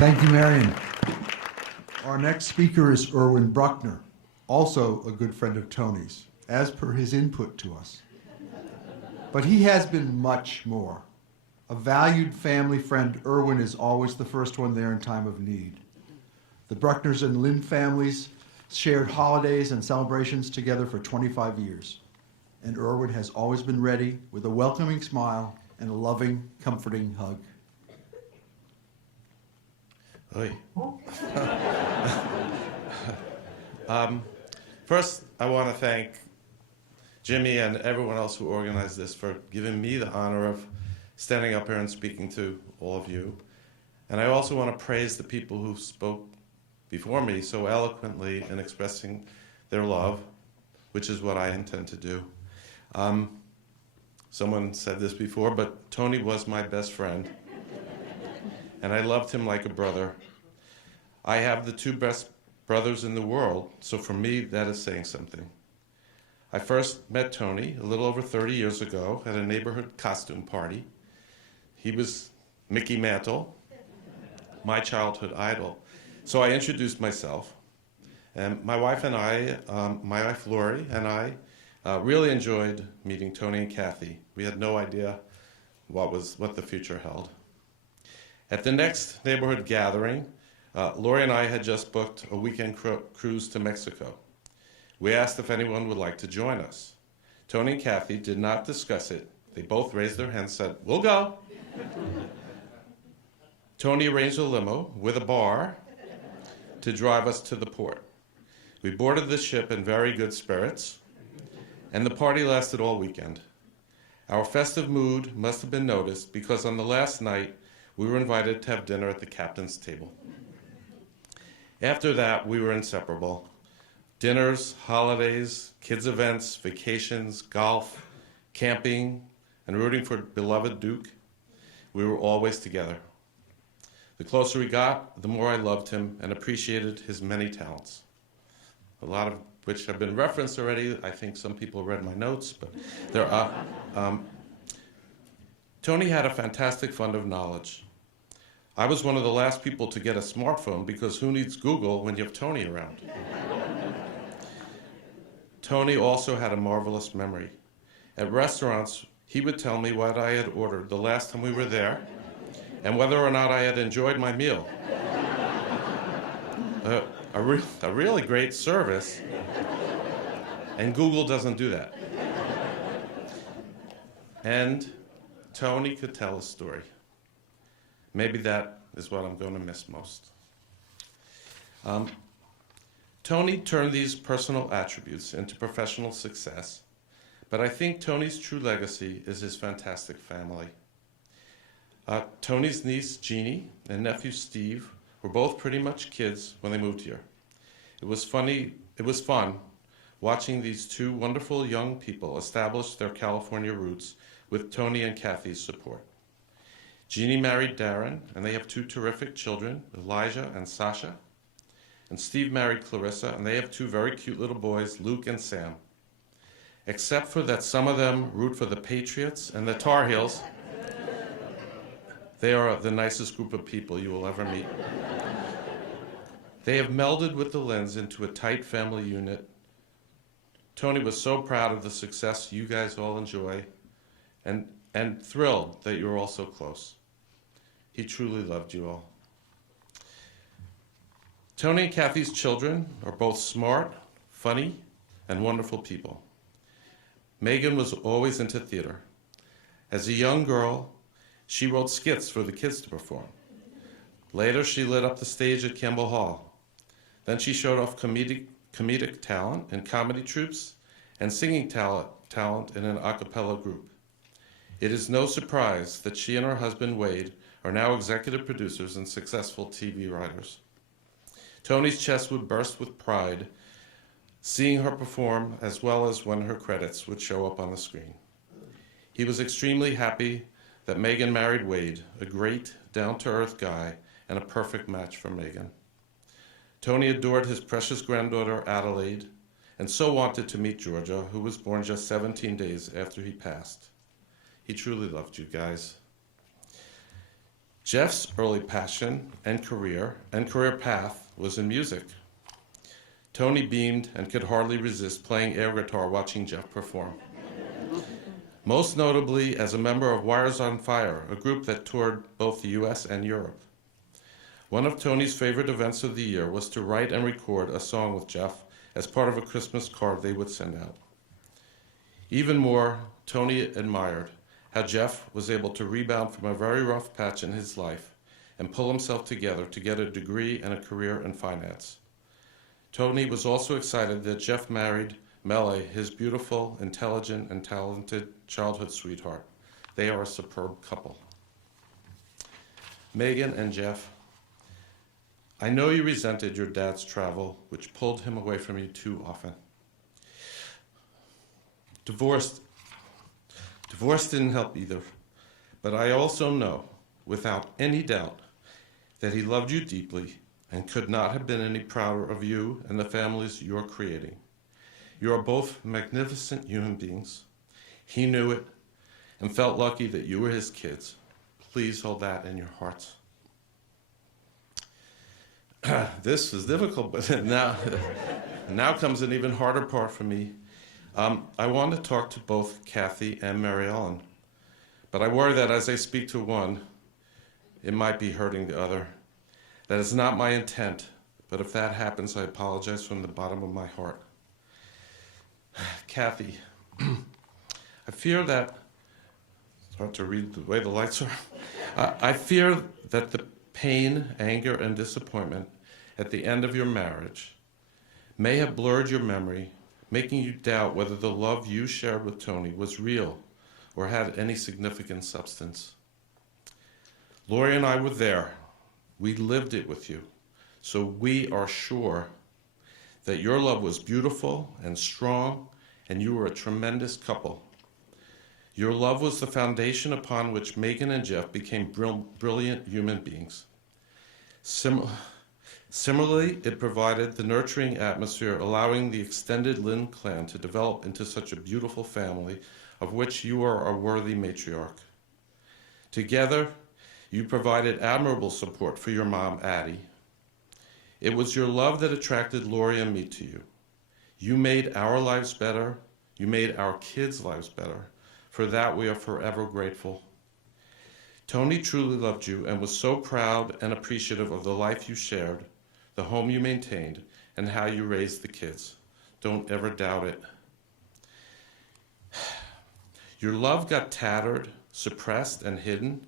Thank you, Marion. Our next speaker is Irwin Bruckner, also a good friend of Tony's, as per his input to us. But he has been much more. A valued family friend, Irwin is always the first one there in time of need. The Bruckners and Lynn families shared holidays and celebrations together for 25 years. And Irwin has always been ready with a welcoming smile and a loving, comforting hug. Oy. First, I want to thank Jimmy and everyone else who organized this for giving me the honor of standing up here and speaking to all of you. And I also want to praise the people who spoke before me so eloquently in expressing their love, which is what I intend to do. Someone said this before, but Tony was my best friend. And I loved him like a brother. I have the two best brothers in the world, so for me, that is saying something. I first met Tony a little over 30 years ago at a neighborhood costume party. He was Mickey Mantle, my childhood idol. So I introduced myself. And my wife Lori and I really enjoyed meeting Tony and Kathy. We had no idea what the future held. At the next neighborhood gathering, Lori and I had just booked a weekend cruise to Mexico. We asked if anyone would like to join us. Tony and Kathy did not discuss it. They both raised their hands and said, "We'll go." Tony arranged a limo with a bar to drive us to the port. We boarded the ship in very good spirits, and the party lasted all weekend. Our festive mood must have been noticed because on the last night, we were invited to have dinner at the captain's table. After that, we were inseparable. Dinners, holidays, kids' events, vacations, golf, camping, and rooting for beloved Duke. We were always together. The closer we got, the more I loved him and appreciated his many talents, a lot of which have been referenced already. I think some people read my notes, but there are. Tony had a fantastic fund of knowledge. I was one of the last people to get a smartphone because who needs Google when you have Tony around? Tony also had a marvelous memory. At restaurants, he would tell me what I had ordered the last time we were there and whether or not I had enjoyed my meal. A really great service, and Google doesn't do that. And Tony could tell a story. Maybe that is what I'm going to miss most. Tony turned these personal attributes into professional success, but I think Tony's true legacy is his fantastic family. Tony's niece, Jeannie, and nephew, Steve, were both pretty much kids when they moved here. It was fun watching these two wonderful young people establish their California roots with Tony and Kathy's support. Jeannie married Darren, and they have two terrific children, Elijah and Sasha. And Steve married Clarissa, and they have two very cute little boys, Luke and Sam. Except for that some of them root for the Patriots and the Tar Heels, they are the nicest group of people you will ever meet. They have melded with the Lynns into a tight family unit. Tony was so proud of the success you guys all enjoy and thrilled that you're all so close. He truly loved you all. Tony and Kathy's children are both smart, funny, and wonderful people. Megan was always into theater. As a young girl, she wrote skits for the kids to perform. Later, she lit up the stage at Campbell Hall. Then she showed off comedic talent in comedy troupes and singing talent in an a cappella group. It is no surprise that she and her husband, Wade, are now executive producers and successful TV writers. Tony's chest would burst with pride seeing her perform, as well as when her credits would show up on the screen. He was extremely happy that Megan married Wade, a great, down-to-earth guy and a perfect match for Megan. Tony adored his precious granddaughter, Adelaide, and so wanted to meet Georgia, who was born just 17 days after he passed. He truly loved you guys. Jeff's early passion and career path was in music. Tony beamed and could hardly resist playing air guitar watching Jeff perform. Most notably as a member of Wires on Fire, a group that toured both the US and Europe. One of Tony's favorite events of the year was to write and record a song with Jeff as part of a Christmas card they would send out. Even more, Tony admired how Jeff was able to rebound from a very rough patch in his life and pull himself together to get a degree and a career in finance. Tony was also excited that Jeff married Mele, his beautiful, intelligent, and talented childhood sweetheart. They are a superb couple. Megan and Jeff, I know you resented your dad's travel, which pulled him away from you too often. Divorce didn't help either, but I also know, without any doubt, that he loved you deeply and could not have been any prouder of you and the families you're creating. You are both magnificent human beings. He knew it and felt lucky that you were his kids. Please hold that in your hearts. This is difficult, but now comes an even harder part for me. I want to talk to both Kathy and Mary Ellen, but I worry that as I speak to one, it might be hurting the other. That is not my intent, but if that happens, I apologize from the bottom of my heart. Kathy, I fear that, it's hard to read the way the lights are. I fear that the pain, anger, and disappointment at the end of your marriage may have blurred your memory, making you doubt whether the love you shared with Tony was real or had any significant substance. Lori and I were there. We lived it with you. So we are sure that your love was beautiful and strong, and you were a tremendous couple. Your love was the foundation upon which Megan and Jeff became brilliant human beings. Similarly, it provided the nurturing atmosphere, allowing the extended Lynn clan to develop into such a beautiful family, of which you are a worthy matriarch. Together, you provided admirable support for your mom, Addie. It was your love that attracted Lori and me to you. You made our lives better. You made our kids' lives better. For that, we are forever grateful. Tony truly loved you and was so proud and appreciative of the life you shared, the home you maintained, and how you raised the kids. Don't ever doubt it. Your love got tattered, suppressed, and hidden,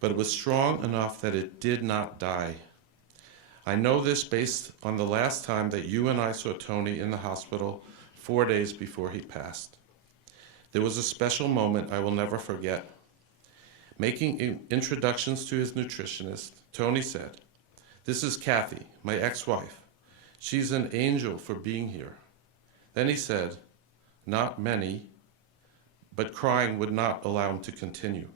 but it was strong enough that it did not die. I know this based on the last time that you and I saw Tony in the hospital 4 days before he passed. There was a special moment I will never forget. Making introductions to his nutritionist, Tony said, "This is Kathy, my ex-wife. She's an angel for being here." Then he said, "Not many," but crying would not allow him to continue.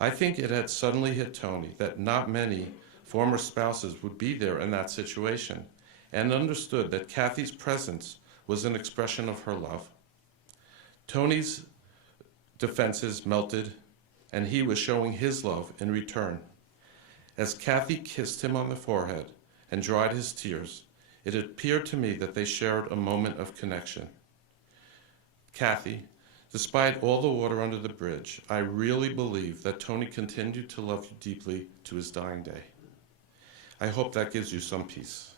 I think it had suddenly hit Tony that not many former spouses would be there in that situation, and understood that Kathy's presence was an expression of her love. Tony's defenses melted, and he was showing his love in return. As Kathy kissed him on the forehead and dried his tears, it appeared to me that they shared a moment of connection. Kathy, despite all the water under the bridge, I really believe that Tony continued to love you deeply to his dying day. I hope that gives you some peace.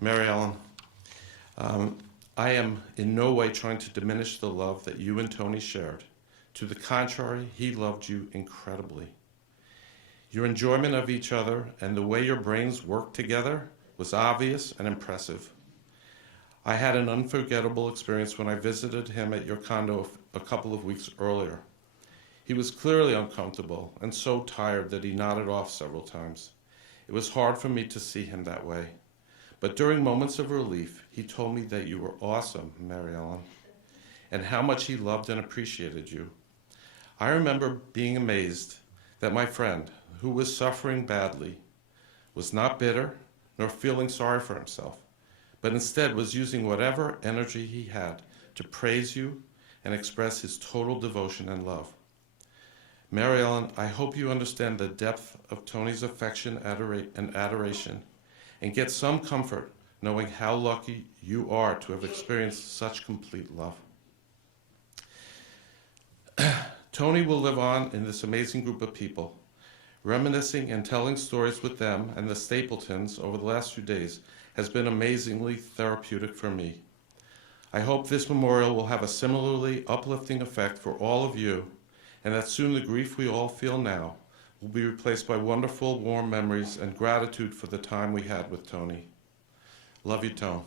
Mary Ellen, I am in no way trying to diminish the love that you and Tony shared. To the contrary, he loved you incredibly. Your enjoyment of each other and the way your brains worked together was obvious and impressive. I had an unforgettable experience when I visited him at your condo a couple of weeks earlier. He was clearly uncomfortable and so tired that he nodded off several times. It was hard for me to see him that way. But during moments of relief, he told me that you were awesome, Mary Ellen, and how much he loved and appreciated you. I remember being amazed that my friend, who was suffering badly, was not bitter nor feeling sorry for himself, but instead was using whatever energy he had to praise you and express his total devotion and love. Mary Ellen, I hope you understand the depth of Tony's affection and adoration, and get some comfort knowing how lucky you are to have experienced such complete love. Tony will live on in this amazing group of people. Reminiscing and telling stories with them and the Stapletons over the last few days has been amazingly therapeutic for me. I hope this memorial will have a similarly uplifting effect for all of you, and that soon the grief we all feel now will be replaced by wonderful, warm memories and gratitude for the time we had with Tony. Love you, Tone.